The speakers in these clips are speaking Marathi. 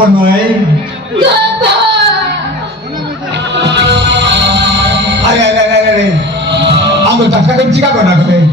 Hapon mo eh. Gata! Ay. Ando takka kan chika ko na ko eh.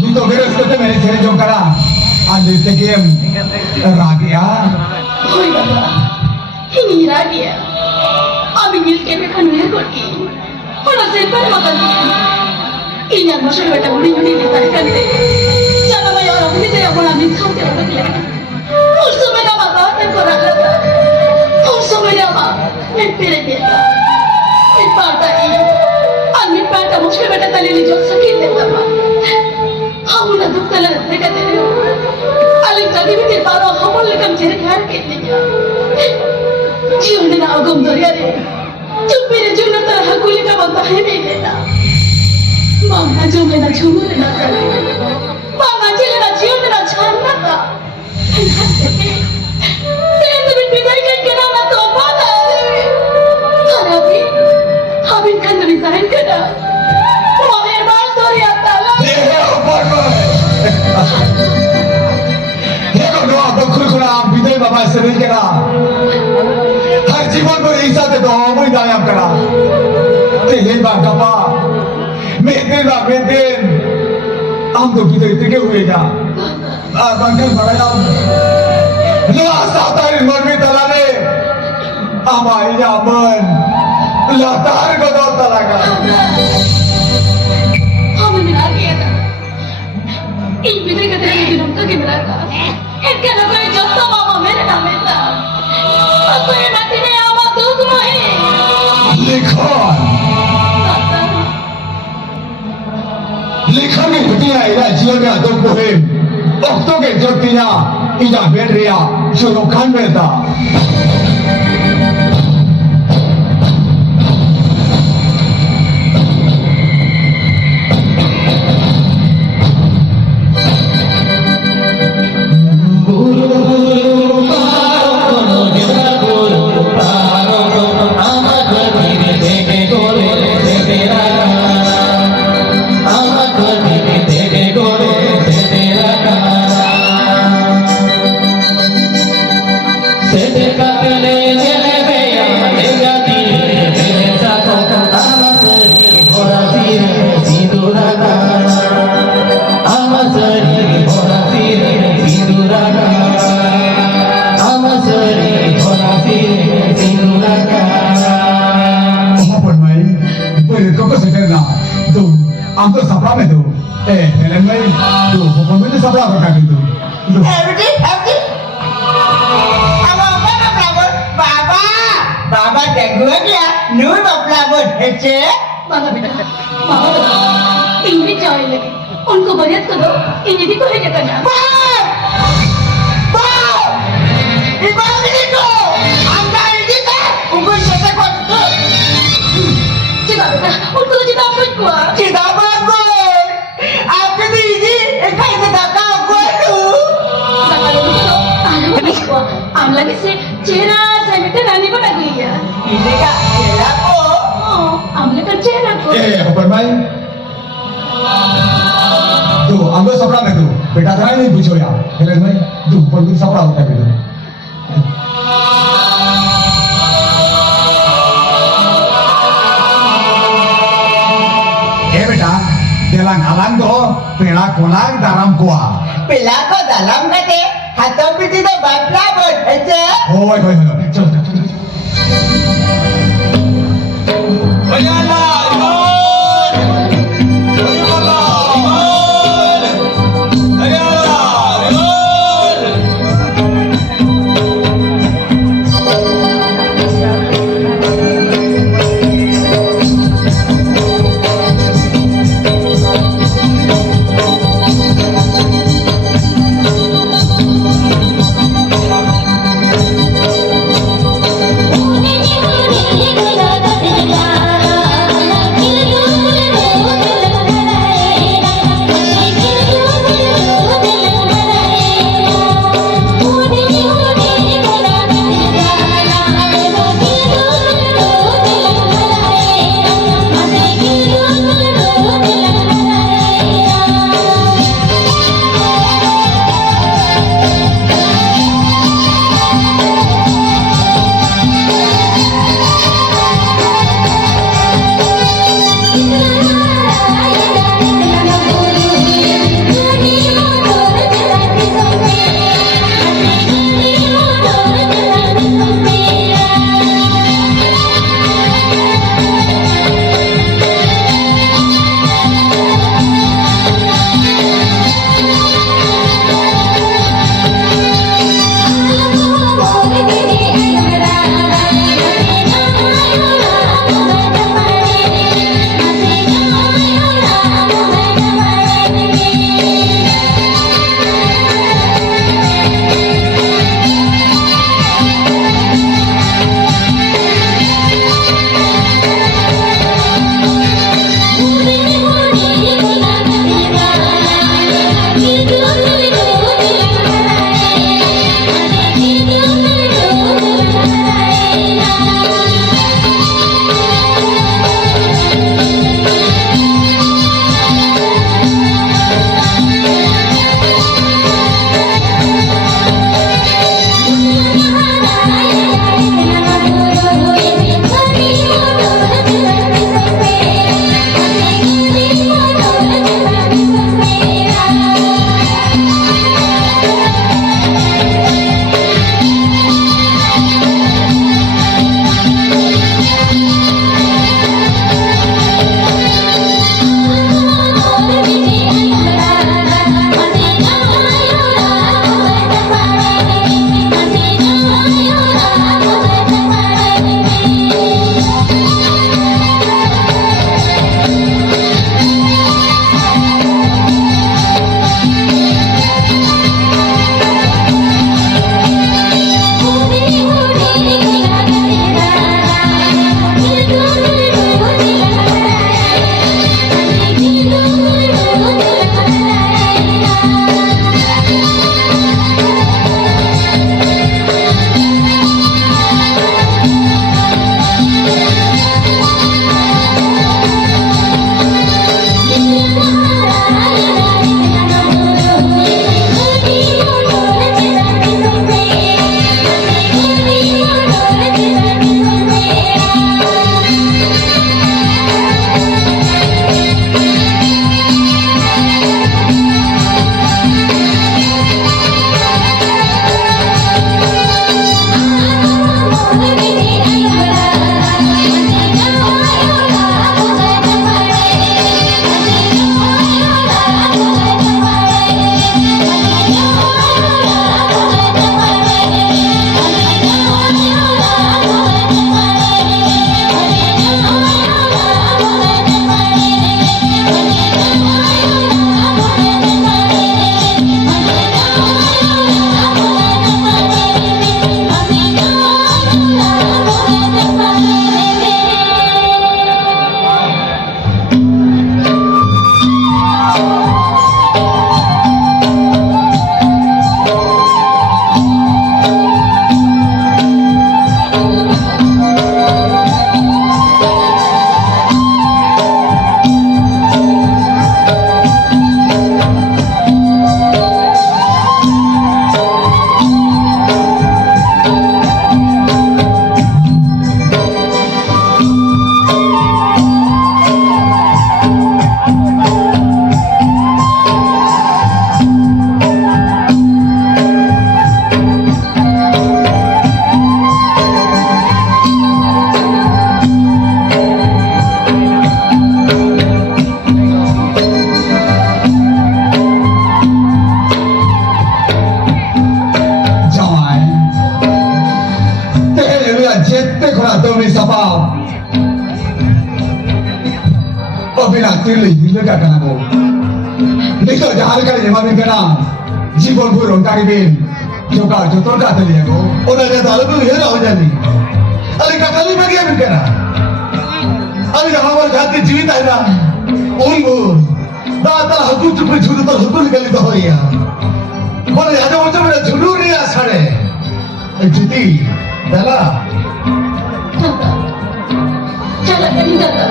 Dito beres ko te mere sere jong kara. Andi te game ragia. Hoy baba, hindi ragia. Abi milke me khanuya korki. Hola se par makan diya. Inya masuk beta budi di tarikan te. Jangan mai orang ini saya pun ambil kau tiap kali. Usah beta baba te koran lada. Usah beta baba me pere dia. Me parta ini. Amin parta muskil beta tali li jok sakit te baba. Hamuna duk tala reka te. Aling jadi bitir paro hamul lekam ceri har ke dia. Jion na agam doriya re. Chupire juna tar hakuli ka banta hai me na. Mama jome na chumure na kare. Mama jile na jion na channa ta. Ten bin bidai kai kena na to pada. Harabi. Habin kan resign kena. Mohe bal doriya tala. Hapon mo. Heko no abang kul bidai baba sere kara. Har जीवन को ऐसा ते तो मैं दायाम करा. ते ये बात कपा. मेंटेन. हम तो किधर इतने हुए जा. बंकर बड़ा lu asal tahu mami talane. Ama ini aman. Latar kau talaga. Hame mera gaya tha. In bidai ka tere dinam tak mera tha. Iska na koi jotta mama mere na mera. Aku ye mati ne ama duk nahi. लिखा में घटिया इला जीवन में आदम को है वक्तों के जोतिया इजा बैठ रिया शुरू खान बैठा I'm to sabra में दो हेलन में दो भगवान में तो sabra रखा के दो everything Baba tengok dia nur berpelabur hece Mama beta, mama beta. Ini jauh lagi. उनको बरियत करो इन यदि को है जगह ना Ibarat itu anda ini kan ukur saya kuat चिता बेटा उनको तो चिता मत कुआ Tidak bagus. Aku tu ini kan tak tahu aku tu. Bakal itu तो आलू कुआ आम लगे से चेहरा से बेटा रानी बना गई है Ini kak siapa? आम लगे चेहरा को ऊपर भाई दो हम तो sabra में दो बेटा था नहीं पूछो यार हेलन में दो ऊपर में sabra रखा के दो बेटा देlang halang do pera kolak dalam kuah Pelako dalam kate atau piti tu berpelabur hece. Hoi chalo khora to mi sapa obina tili hile ka kana ko nikto jahar ka ni ma bin kana জীবন ভুরন কারিবেন জোকা জোতর কাতে লিয়ে গো ওনা যে তালে তো হেরা হয়ে যাবি আরে কাকালি মাগি আমি কেনা আমি আমার জাতি জীবিত আই না উনগো দাদা হকু চুপে ঝুড়ু তো হকু গলি তো হইয়া বলে আজ বছর মেরে ঝুড়ু নিয়ে আসারে এই জুতি বেলা দাদা চালা করি দাদা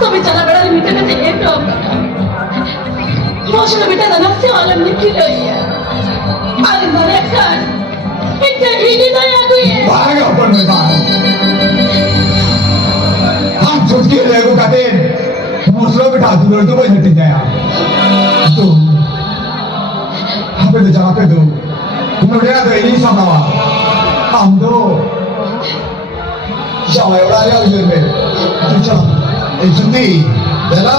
তুমি চালা বেড়ালে মিটে গেছে একটু মশলা বেটা দাদা সে আলম নিচ্ছিল আর মনে কান একটা হিদি দয়া কইয়ে भाग अपन में बात हम छुटकी लेगो कहते मुसलो बिठा दूर तो वही हट जाया तो हमें तो जगह पे दो मुझे तो यही समझा हम तो शायद उड़ा लिया उधर में तो चल एक जुती बेला